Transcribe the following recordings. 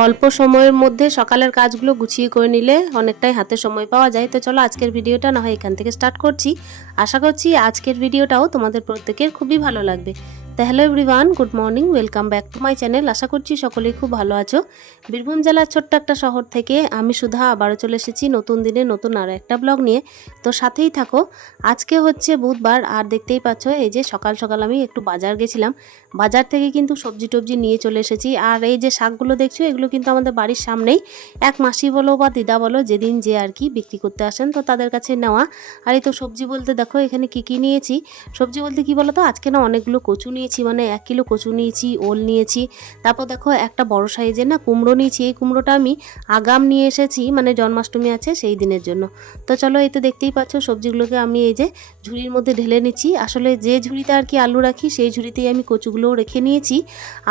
অল্প সময়ের মধ্যে সকালের কাজগুলো গুছিয়ে করে নিলে অনেকটাই হাতে সময় পাওয়া যায়। তো চলো আজকের ভিডিওটা না হয় এখান থেকে স্টার্ট করছি। আশা করছি আজকের ভিডিওটাও তোমাদের প্রত্যেকের খুবই ভালো লাগবে। তা hello everyone good morning welcome back to my channel আশা করছি সকলেই খুব ভালো আছো। বীরভূম জেলার ছোট্ট একটা শহর থেকে আমি সুধা আবারও চলে এসেছি নতুন দিনে নতুন আরও একটা ব্লগ নিয়ে। তো সাথেই থাকো। আজকে হচ্ছে বুধবার, আর দেখতেই পাচ্ছ, এই যে সকাল সকাল আমি একটু বাজার গেছিলাম। বাজার থেকে কিন্তু সবজি টবজি নিয়ে চলে এসেছি। আর এই যে শাকগুলো দেখছ, এগুলো কিন্তু আমাদের বাড়ির সামনেই। এক মাসি বলো বা দিদা বলো, যেদিন যে আর কি বিক্রি করতে আসেন, তো তাদের কাছে নেওয়া। আর এই তো সবজি বলতে দেখো, এখানে কি কি নিয়েছি। সবজি বলতে কি বলো তো আজকে না অনেকগুলো কচু নিয়েছি মানে এক কিলো কচু নিয়েছি, ওল নিয়েছি। তারপর দেখো একটা বড় সাইজের না কুমড়ো নিয়েছি। এই কুমড়োটা আমি আগাম নিয়ে এসেছি মানে জন্মাষ্টমী আছে সেই দিনের জন্য। তো চলো এই তো দেখতেই পাচ্ছ, সবজিগুলোকে আমি এই যে ঝুড়ির মধ্যে ঢেলে নিচ্ছি। আসলে যে ঝুড়িতে আর কি আলু রাখি, সেই ঝুড়িতেই আমি কচুগুলোও রেখে নিয়েছি।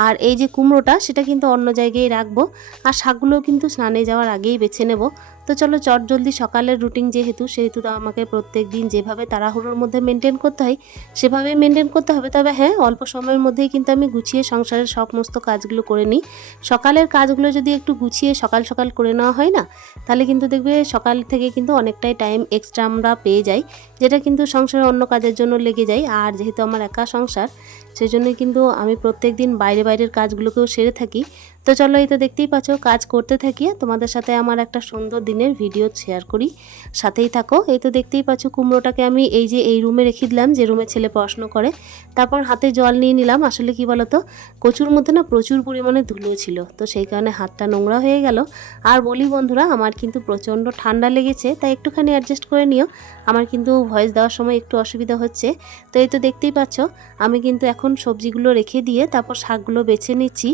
আর এই যে কুমড়োটা, সেটা কিন্তু অন্য জায়গায় রাখব। আর শাকগুলোও কিন্তু স্নানে যাওয়ার আগেই বেছে নেব। তো চলো চট জলদি সকালের রুটিন যেহেতু, সেহেতু আমাকে প্রত্যেক দিন যেভাবে তাড়াহুড়োর মধ্যে মেনটেন করতে হয়, সেভাবেই মেনটেন করতে হবে। তবে হ্যাঁ অল্প সময়ের মধ্যেই কিন্তু আমি গুছিয়ে সংসারের সমস্ত কাজগুলো করে নিই। সকালের কাজগুলো যদি একটু গুছিয়ে সকাল সকাল করে নেওয়া হয় না, তাহলে কিন্তু দেখবে সকাল থেকে কিন্তু অনেকটাই টাইম এক্সট্রা আমরা পেয়ে যাই, যেটা কিন্তু সংসারের অন্য কাজের জন্য লেগে যায়। আর যেহেতু আমার একা সংসার সেই জন্য কিন্তু আমি প্রত্যেক দিন বাইরে বাইরের কাজগুলোকেও সেরে থাকি। তো চলো এই তো দেখতেই পাচ্ছ, কাজ করতে থাকি। তোমাদের সাথে আমার একটা সুন্দর দিনের ভিডিও শেয়ার করি। সাথেই থাকো। এই তো দেখতেই পাচ্ছ, কুমড়োটাকে আমি এই যে এই রুমে রেখে দিলাম, যে রুমে ছেলে পড়াশুনো করে। তারপর হাতে জল নিয়ে নিলাম। আসলে কি বলতো, কচুর মধ্যে না প্রচুর পরিমাণে ধুলো ছিল। তো সেই কারণে হাতটা নোংরা হয়ে গেল। আর বলি বন্ধুরা, আমার কিন্তু প্রচণ্ড ঠান্ডা লেগেছে, তাই একটুখানি অ্যাডজাস্ট করে নিও। আমার কিন্তু ভয়েস দেওয়ার সময় একটু অসুবিধা হচ্ছে। তো এই তো দেখতেই পাচ্ছ, আমি কিন্তু এখন সবজিগুলো রেখে দিয়ে তারপর শাকগুলো বেছে নিচ্ছি।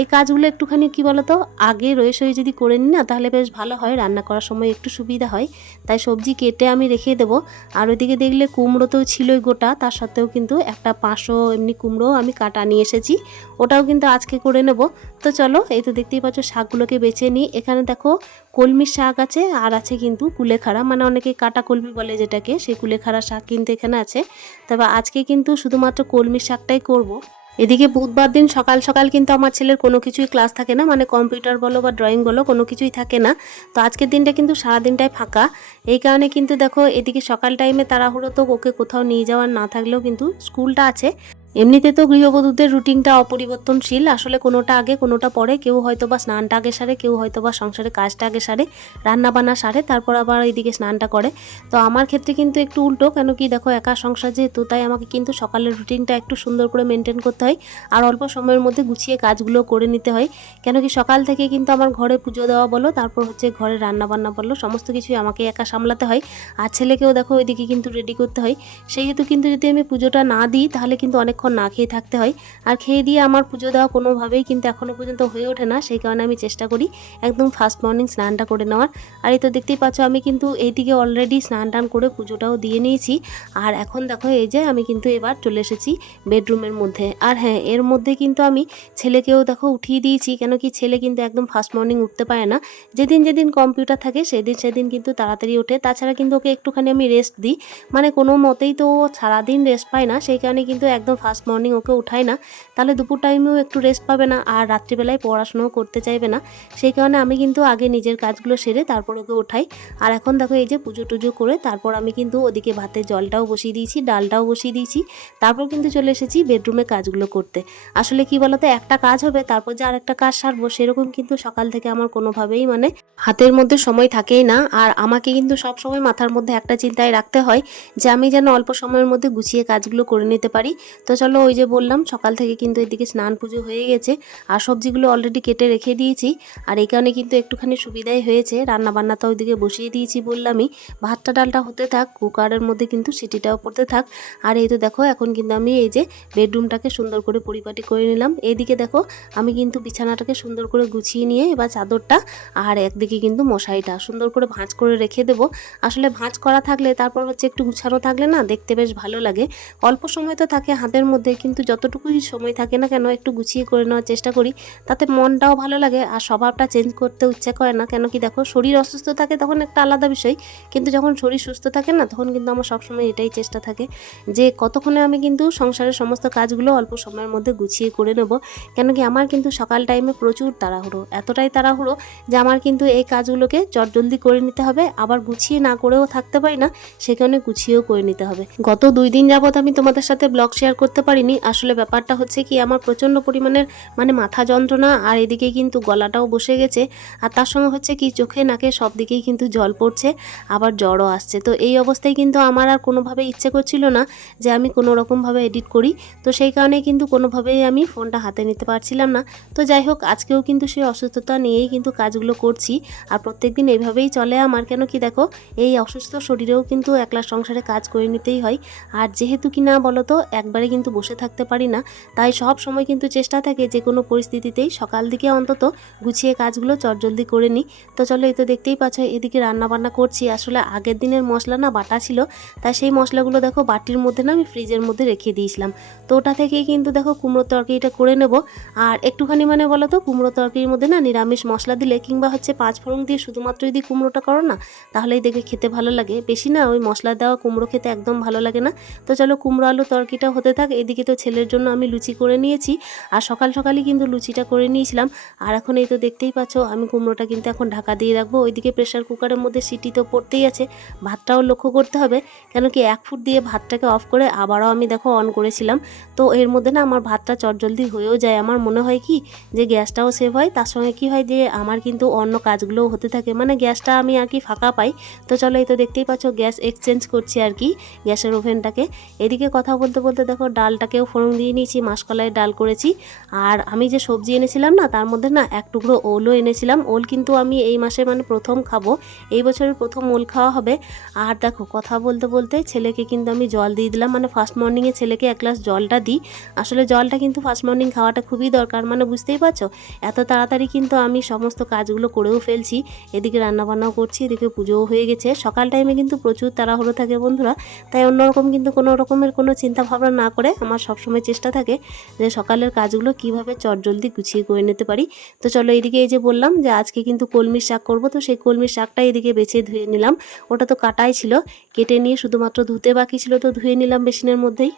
এই কাজগুলো একটুখানি কি বলতো, আগে রয়ে সয়ে যদি করে নিই না, তাহলে বেশ ভালো হয়, রান্না করার সময় একটু সুবিধা হয়। তাই সবজি কেটে আমি রেখে দেবো। আর ওইদিকে দেখলে কুমড়ো তো ছিলই গোটা, তার সত্ত্বেও কিন্তু একটা পাঁচশো এমনি কুমড়ো আমি কাটা নিয়ে এসেছি। ওটাও কিন্তু আজকে করে নেব। তো চলো, এই তো দেখতেই পাচ্ছ, শাকগুলোকে বেছে নিই। এখানে দেখো কলমির শাক আছে, আর আছে কিন্তু কুলেখাড়া। মানে অনেকে কাটা কলমি বলে যেটাকে, সেই কুলেখাড়া শাক কিন্তু এখানে আছে। তবে আজকে কিন্তু শুধুমাত্র কলমির শাকটাই করব। এদিকে বুধবার দিন সকাল সকাল কিন্তু আমার ছেলের কোনো কিছুই ক্লাস থাকে না। মানে কম্পিউটার বলো বা ড্রয়িং বলো কোনো কিছুই থাকে না। তো আজকের দিনটা কিন্তু সারা দিনটাই ফাঁকা। এই কারণে কিন্তু দেখো, এদিকে সকাল টাইমে তাড়াহুড়ো তো ওকে কোথাও নিয়ে যাওয়ার না থাকলেও কিন্তু স্কুলটা আছে। এমনিতে তো গৃহবধূদের রুটিনটা অপরিবর্তনশীল। আসলে কোনোটা আগে, কোনোটা পরে। কেউ হয়তো বা স্নানটা আগে সারে, কেউ হয়তো বা সংসারে কাজটা আগে সারে রান্না বান্না সারে, তারপর আবার এইদিকে স্নানটা করে। তো আমার ক্ষেত্রে কিন্তু একটু উল্টো কেন কি দেখো একা সংসার যেহেতু, তাই আমাকে কিন্তু সকালের রুটিনটা একটু সুন্দর করে মেনটেন করতে হয়। আর অল্প সময়ের মধ্যে গুছিয়ে কাজগুলো করে নিতে হয়। কেন কি সকাল থেকে কিন্তু আমার ঘরে পুজো দেওয়া বলো, তারপর হচ্ছে ঘরে রান্না বান্না বলো, সমস্ত কিছুই আমাকে একা সামলাতে হয়। আর ছেলেকেও দেখো ওইদিকে কিন্তু রেডি করতে হয়। সেহেতু কিন্তু যদি আমি পুজোটা না দিই, তাহলে কিন্তু অনেকক্ষণ না খেয়ে থাকতে হয়। আর খেয়ে দিয়ে আমার পুজো দেওয়া কোনোভাবেই কিন্তু এখনও পর্যন্ত হয়ে ওঠে না, সেই কারণে আমি চেষ্টা করি একদম ফার্স্ট মর্নিং স্নানটা করে নেওয়ার। আর এই তো দেখতেই পাচ্ছ আমি কিন্তু এইদিকে অলরেডি স্নান টান করে পুজোটাও দিয়ে নিয়েছি। আর এখন দেখো এই যে আমি কিন্তু এবার চলে এসেছি বেডরুমের মধ্যে। আর হ্যাঁ এর মধ্যে কিন্তু আমি ছেলেকেও দেখো উঠিয়ে দিয়েছি কেন কি ছেলে কিন্তু একদম ফার্স্ট মর্নিং উঠতে পারে না। যেদিন যেদিন কম্পিউটার থাকে, সেদিন সেদিন কিন্তু তাড়াতাড়ি ওঠে। তাছাড়া কিন্তু ওকে একটুখানি আমি রেস্ট দিই। মানে কোনো মতেই তো সারাদিন রেস্ট পায় না, সেই কারণে কিন্তু একদম মর্নিং ওকে উঠাই না, তাহলে দুপুর টাইমেও একটু রেস্ট পাবে না আর রাত্রিবেলায় পড়াশোনাও করতে চাইবে না। সেই কারণে আমি কিন্তু আগে নিজের কাজগুলো সেরে তারপর ওকে উঠাই। আর এখন দেখো এই যে পুজো টুজো করে তারপর আমি কিন্তু ওদিকে ভাতের জলটাও বসিয়ে দিয়েছি, ডালটাও বসিয়ে দিয়েছি, তারপর কিন্তু চলে এসেছি বেডরুমে কাজগুলো করতে। আসলে কি বলতো, একটা কাজ হবে, তারপর যে আরেকটা কাজ সারবো, সেরকম কিন্তু সকাল থেকে আমার কোনোভাবেই মানে হাতের মধ্যে সময় থাকেই না। আর আমাকে কিন্তু সব সময় মাথার মধ্যে একটা চিন্তায় রাখতে হয় যে আমি যেন অল্প সময়ের মধ্যে গুছিয়ে কাজগুলো করে নিতে পারি। তো চলো ওই যে বললাম, সকাল থেকে কিন্তু এদিকে স্নান পুজো হয়ে গেছে। আর সবজিগুলো অলরেডি কেটে রেখে দিয়েছি। আর এই কারণে কিন্তু একটুখানি সুবিধাই হয়েছে। রান্না বান্নাটা ওইদিকে বসিয়ে দিয়েছি বললামই। ভাতটা, ডালটা হতে থাক, কুকারের মধ্যে কিন্তু সিটিটাও পড়তে থাক। আর এই তো দেখো, এখন কিন্তু আমি এই যে বেডরুমটাকে সুন্দর করে পরিপাটি করে নিলাম। এইদিকে দেখো, আমি কিন্তু বিছানাটাকে সুন্দর করে গুছিয়ে নিয়ে এবার চাদরটা আর একদিকে কিন্তু মশারিটা সুন্দর করে ভাঁজ করে রেখে দেবো। আসলে ভাঁজ করা থাকলে, তারপর হচ্ছে একটু গুছানো থাকলে না দেখতে বেশ ভালো লাগে। অল্প সময় তো থাকে হাতের মধ্যে কিন্তু যতটুকুই সময় থাকে না কেন একটু গুছিয়ে করে নেওয়ার চেষ্টা করি, তাতে মনটাও ভালো লাগে আর স্বভাবটা চেঞ্জ করতে ইচ্ছে করে না। কেন কি দেখো, শরীর অসুস্থ থাকে তখন একটা আলাদা বিষয়, কিন্তু যখন শরীর সুস্থ থাকে না, তখন কিন্তু আমার সবসময় এটাই চেষ্টা থাকে যে কতক্ষণে আমি কিন্তু সংসারের সমস্ত কাজগুলো অল্প সময়ের মধ্যে গুছিয়ে করে নেব। কেন কি আমার কিন্তু সকাল টাইমে প্রচুর তাড়াহুড়ো, এতটাই তাড়াহুড়ো যে আমার কিন্তু এই কাজগুলোকে চটজলদি করে নিতে হবে, আবার গুছিয়ে না করেও থাকতে পারি না, সেখানে গুছিয়েও করে নিতে হবে। গত দুই দিন যাবত আমি তোমাদের সাথে ব্লগ শেয়ার করতে পারিনি। আসলে ব্যাপারটা হচ্ছে কি, আমার প্রচণ্ড পরিমাণের মানে মাথা যন্ত্রণা আর এদিকে কিন্তু গলাটাও বসে গেছে। আর তার সঙ্গে হচ্ছে কি, চোখে নাকে সব দিকেই কিন্তু জল পড়ছে, আবার জ্বরও আসছে। তো এই অবস্থায় কিন্তু আমার আর কোনোভাবে ইচ্ছে করছিল না যে আমি কোনো রকমভাবে এডিট করি। তো সেই কারণে কিন্তু কোনোভাবেই আমি ফোনটা হাতে নিতে পারছিলাম না। তো যাই হোক, আজকেও কিন্তু সেই অসুস্থতা নিয়েই কিন্তু কাজগুলো করছি। আর প্রত্যেক দিন এইভাবেই চলে আমার। কেন কি দেখো, এই অসুস্থ শরীরেও কিন্তু একলা সংসারে কাজ করে নিতেই হয়। আর যেহেতু কি না বলো তো, একবারে কিন্তু বসে থাকতে পারি না। তাই সব সময় কিন্তু চেষ্টা থাকে যে কোনো পরিস্থিতিতেই সকাল দিকে অন্তত গুছিয়ে কাজগুলো চটজলদি করে নিই। তো চলো এই তো দেখতেই পাচ্ছ, এদিকে রান্নাবান্না করছি। আসলে আগের দিনের মশলা না বাটা ছিল, তাই সেই মশলাগুলো দেখো বাটির মধ্যে না আমি ফ্রিজের মধ্যে রেখে দিয়েছিলাম। তো ওটা থেকেই কিন্তু দেখো কুমড়ো তরকারিটা করে নেব। আর একটুখানি মানে বলো তো কুমড়ো তরকারির মধ্যে না নিরামিষ মশলা দিলে কিংবা হচ্ছে পাঁচ ফোড়ন দিয়ে শুধুমাত্র যদি কুমড়োটা করো না, তাহলেই দেখবে খেতে ভালো লাগে। বেশি না ওই মশলা দেওয়া কুমড়ো খেতে একদম ভালো লাগে না। তো চলো কুমড়ো আলু তরকিটা হতে থাক এদিকে তো ছেলের জন্য আমি লুচি করে নিয়েছি আর সকাল সকালই কিন্তু লুচিটা করে নিয়েছিলাম। আর এখন এই তো দেখতেই পাচ্ছ, আমি কুমড়োটা কিন্তু এখন ঢাকা দিয়ে রাখব। ওইদিকে প্রেশার কুকারের মধ্যে সিটি তো পড়তেই আছে, ভাতটাও লক্ষ্য করতে হবে। কেন কি এক ফুট দিয়ে ভাতটাকে অফ করে আবারও আমি দেখো অন করেছিলাম। তো এর মধ্যে না আমার ভাতটা চটজলদি হয়েও যায়। আমার মনে হয় কি যে গ্যাসটাও সেভ হয়, তার সঙ্গে কি হয় যে আমার কিন্তু অন্য কাজগুলোও হতে থাকে। মানে গ্যাসটা আমি আর কি ফাঁকা পাই। তো চলো এই তো দেখতেই পাচ্ছ, গ্যাস এক্সচেঞ্জ করছি আর কি, গ্যাসের ওভেনটাকে এদিকে কথা বলতে বলতে দেখো ডালটাকেও ফোড়ন দিয়ে নিয়েছি মাসকলাইয়ের ডাল করেছি। আর আমি যে সবজি এনেছিলাম না, তার মধ্যে না এক টুকরো ওলও এনেছিলাম। ওল কিন্তু আমি এই মাসে মানে প্রথম খাব। এই বছরের প্রথম ওল খাওয়া হবে। আর দেখো, কথা বলতে বলতে ছেলেকে কিন্তু আমি জল দিয়ে দিলাম। মানে ফার্স্ট মর্নিংয়ে ছেলেকে এক গ্লাস জলটা দিই। আসলে জলটা কিন্তু ফার্স্ট মর্নিং খাওয়াটা খুবই দরকার মানে বুঝতেই পারছ? এত তাড়াতাড়ি কিন্তু আমি সমস্ত কাজগুলো করেও ফেলছি। এদিকে রান্নাবান্নাও করছি, এদিকে পুজোও হয়ে গেছে। সকাল টাইমে কিন্তু প্রচুর তাড়াহুড়ো থাকে বন্ধুরা। তাই অন্যরকম কিন্তু কোনো রকমের কোনো চিন্তা ভাবনা না করে আমার সবসময় চেষ্টা থাকে যে সকালের কাজগুলো কীভাবে চটজলদি গুছিয়ে করে নিতে পারি। তো চলো এইদিকে এই যে বললাম যে আজকে কিন্তু কলমির শাক করব, তো সেই কলমির শাকটা এদিকে বেছে ধুয়ে নিলাম। ওটা তো কাটাই ছিল, কেটে নিয়ে শুধুমাত্র ধুতে বাকি ছিল, তো ধুয়ে নিলাম মেশিনের মধ্যেই।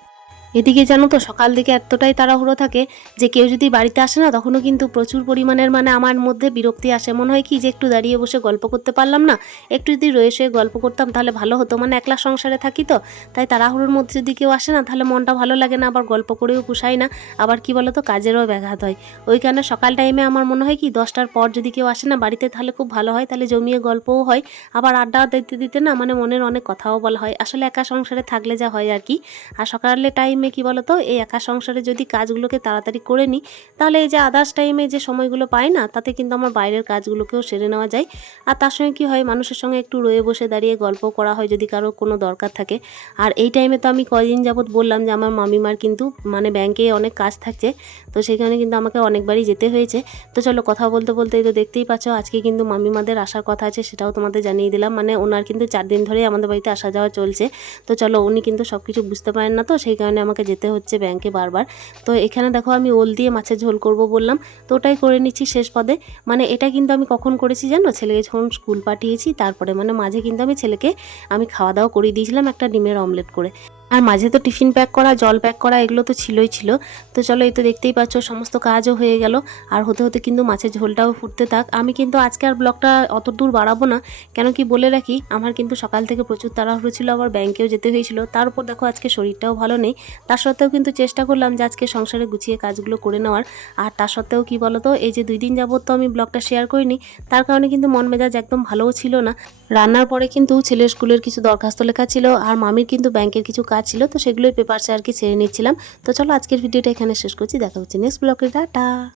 এদিকে জানো তো, সকাল দিকে এতটাই তাড়াহুড়ো থাকে যে কেউ যদি বাড়িতে আসে না, তখনও কিন্তু প্রচুর পরিমাণের মানে আমার মধ্যে বিরক্তি আসে। মনে হয় কি যে একটু দাঁড়িয়ে বসে গল্প করতে পারলাম না, একটু যদি রয়ে শুয়ে গল্প করতাম তাহলে ভালো হতো। মানে একলা সংসারে থাকি তো, তাই তাড়াহুড়োর মধ্যে যদি কেউ আসে না, তাহলে মনটা ভালো লাগে না, আবার গল্প করেও পুষায় না, আবার কি বলো তো কাজেরও ব্যাঘাত হয়। ওই কারণে সকাল টাইমে আমার মনে হয় কি, দশটার পর যদি কেউ আসে না বাড়িতে, তাহলে খুব ভালো হয়, তাহলে জমিয়ে গল্পও হয়, আবার আড্ডা দিতে দিতে না মানে মনের অনেক কথাও বলা হয়। আসলে একা সংসারে থাকলে যা হয় আর কি। আর সকালে টাইমে কি বলো তো এই একা সংসারে যদি কাজগুলোকে তাড়াতাড়ি করে নিই তাহলে এই যে আদার্স টাইমে যে সময়গুলো পাই না, তাতে কিন্তু আমার বাইরের কাজগুলোকেও সেরে নেওয়া যায়। আর তার সঙ্গে কি হয়, মানুষের সঙ্গে একটু রয়ে বসে দাঁড়িয়ে গল্প করা হয় যদি কারও কোনো দরকার থাকে। আর এই টাইমে তো আমি কয়দিন যাবৎ বললাম যে আমার মামিমার কিন্তু মানে ব্যাংকে অনেক কাজ থাকছে, তো সেখানে কিন্তু আমাকে অনেকবারই যেতে হয়েছে। তো চলো কথা বলতে বলতে তো দেখতেই পাচ্ছ, আজকে কিন্তু মামিমাদের আসার কথা আছে সেটাও তোমাদের জানিয়ে দিলাম। মানে ওনার কিন্তু চার দিন ধরেই আমাদের বাড়িতে আসা যাওয়া চলছে। তো চলো উনি কিন্তু সব কিছু বুঝতে পারেন না তো, সেই কারণে আমাকে যেতে হচ্ছে ব্যাংকে বারবার। তো এখানে দেখো আমি ওল দিয়ে মাছের ঝোল করব বললাম। তো ওটাই করে নিচ্ছি শেষ পদে। মানে এটা কিন্তু আমি কখন করেছি জানো? ছেলেকে যখন স্কুল পাঠিয়েছি, তারপরে মানে মাঝে কিন্তু আমি ছেলেকে আমি খাওয়া দাওয়া করিয়ে দিয়েছিলাম একটা ডিমের অমলেট করে। আর মাঝে তো টিফিন প্যাক করা, জল প্যাক করা, এগুলো তো ছিলই ছিল। তো চলো, এই তো দেখতেই পাচ্ছ, সমস্ত কাজও হয়ে গেল। আর হতে হতে কিন্তু মাছের ঝোলটাও ফুটতে থাক। আমি কিন্তু আজকে আর ব্লগটা অত দূর বাড়াবো না। কেন কি বলে রাখি, আমার কিন্তু সকাল থেকে প্রচুর তাড়াহুড়ো ছিল, আবার ব্যাংকেও যেতে হয়েছিল। তার উপর দেখো, আজকে শরীরটাও ভালো নেই। তার সত্ত্বেও কিন্তু চেষ্টা করলাম যে আজকে সংসারে গুছিয়ে কাজগুলো করে নেওয়ার। আর তার সত্ত্বেও কি বলতো, এই যে দুই দিন যাবত তো আমি ব্লগটা শেয়ার করিনি, তার কারণে কিন্তু মন মেজাজ একদম ভালোও ছিল না। রান্নার পরে কিন্তু ছেলের স্কুলের কিছু দরখাস্ত লেখা ছিল, আর মামির কিন্তু ব্যাংকের কিছু কাজ ছিল, তো সেগুলোই পেপারসে আর কি ছেড়ে নিচ্ছিলাম। তো চলো আজকের ভিডিওটা এখানে শেষ করছি। দেখা হচ্ছে নেক্সট ব্লগে টাটা!